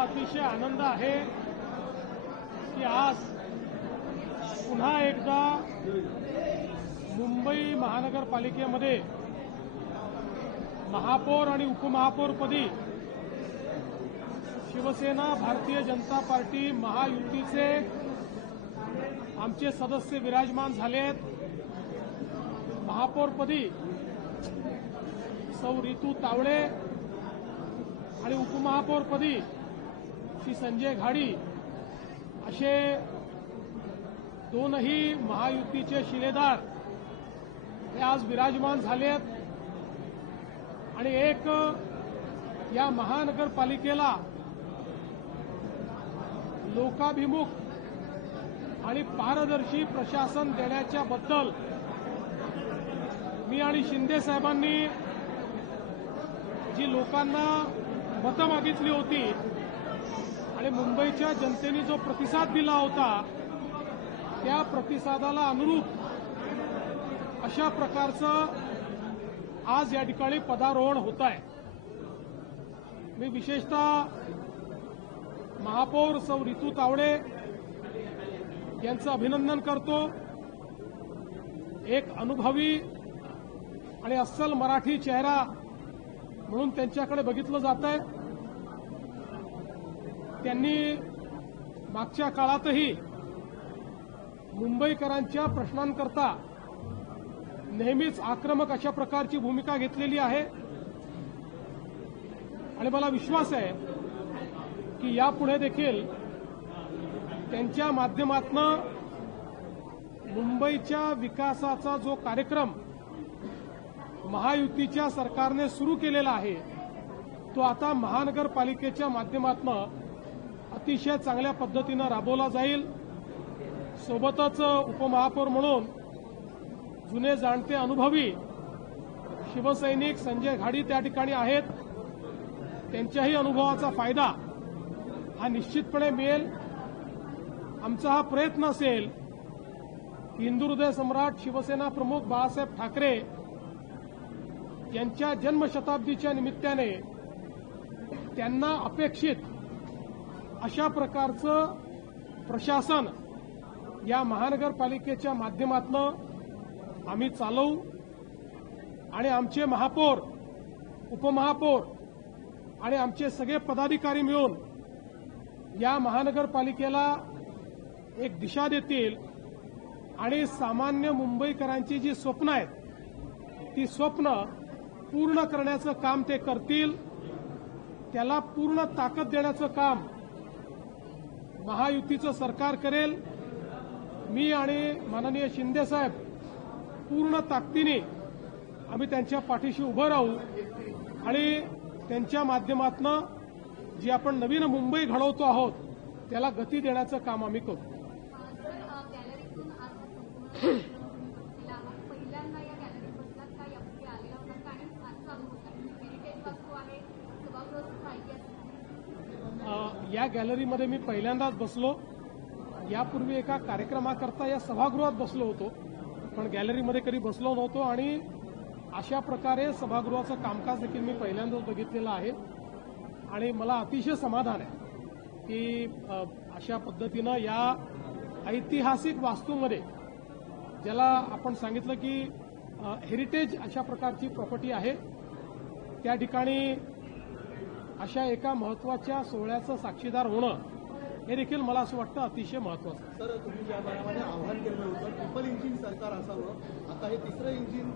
अतिशय आनंद आहे की आज पुन्हा एकदा मुंबई महानगरपालिकेमध्ये महापौर आणि उपमहापौरपदी शिवसेना भारतीय जनता पार्टी महायुतीचे आमचे सदस्य विराजमान झाले आहेत। महापौरपदी सौ रितू तावडे आणि उपमहापौरपदी श्री संजय घाडी असे दोनही महायुतीचे शिलेदार हे आज विराजमान झाले आहेत आणि एक या महानगरपालिकेला लोकाभिमुख आणि पारदर्शी प्रशासन देण्याच्या बद्दल मी आणि शिंदे साहेबांनी जी लोकांना मतं मागितली होती आणि मुंबईच्या जनतेने जो प्रतिसाद दिला होता त्या प्रतिसादाला अनुरूप अशा प्रकारचं आज या ठिकाणी पदारोहण होत आहे। मी विशेषतः महापौर सौ रितू तावडे यांचं अभिनंदन करतो। एक अनुभवी आणि अस्सल मराठी चेहरा म्हणून त्यांच्याकडे बघितलं जात आहे। त्यांनी मागच्या काळातही मुंबईकरांच्या प्रश्नांकरता नेहमीच आक्रमक अशा प्रकारची भूमिका घेतलेली आहे आणि मला विश्वास आहे की यापुढे देखील त्यांच्या माध्यमातून मुंबईच्या विकासाचा जो कार्यक्रम महायुतीच्या सरकारने सुरू केलेला आहे तो आता महानगरपालिकेच्या माध्यमातून अतिशय चांगल्या पद्धतीनं राबवला जाईल। सोबतच उपमहापौर म्हणून जुने जाणते अनुभवी शिवसैनिक संजय घाडी त्या ठिकाणी आहेत। त्यांच्याही अनुभवाचा फायदा हा निश्चितपणे मिळेल। आमचा हा प्रयत्न असेल की हिंदुहृदय सम्राट शिवसेना प्रमुख बाळासाहेब ठाकरे यांच्या जन्मशताब्दीच्या निमित्ताने त्यांना अपेक्षित अशा प्रकारचं प्रशासन या महानगरपालिकेच्या माध्यमातून आम्ही चालवू आणि आमचे महापौर उपमहापौर आणि आमचे सगळे पदाधिकारी मिळून या महानगरपालिकेला एक दिशा देतील आणि सामान्य मुंबईकरांची जी स्वप्न आहेत ती स्वप्न पूर्ण करण्याचं काम ते करतील। त्याला पूर्ण ताकद देण्याचं काम महायुतीचं सरकार करेल। मी आणि माननीय शिंदे साहेब पूर्ण ताकदीने आम्ही त्यांच्या पाठीशी उभं राहू आणि त्यांच्या माध्यमातून जी आपण नवीन मुंबई घडवतो आहोत त्याला गती देण्याचं काम आम्ही करू। या गॅलरीमध्ये मी पहिल्यांदाच बसलो। यापूर्वी एका कार्यक्रमाकरता या सभागृहात बसलो होतो पण गॅलरीमध्ये कधी बसलो नव्हतो आणि अशा प्रकारे सभागृहाचं कामकाज देखील मी पहिल्यांदाच बघितलेलं आहे आणि मला अतिशय समाधान आहे की अशा पद्धतीनं या ऐतिहासिक वास्तूमध्ये ज्याला आपण सांगितलं की हेरिटेज अशा प्रकारची प्रॉपर्टी आहे त्या ठिकाणी अशा एका महत्वाच्या सोहळ्याचं साक्षीदार होणं हे देखील मला असं वाटतं अतिशय महत्वाचं। सर, तुम्ही ज्या भागामध्ये आव्हान केलं होतं ट्रिपल इंजिन सरकार असावं, आता हे तिसरं इंजिन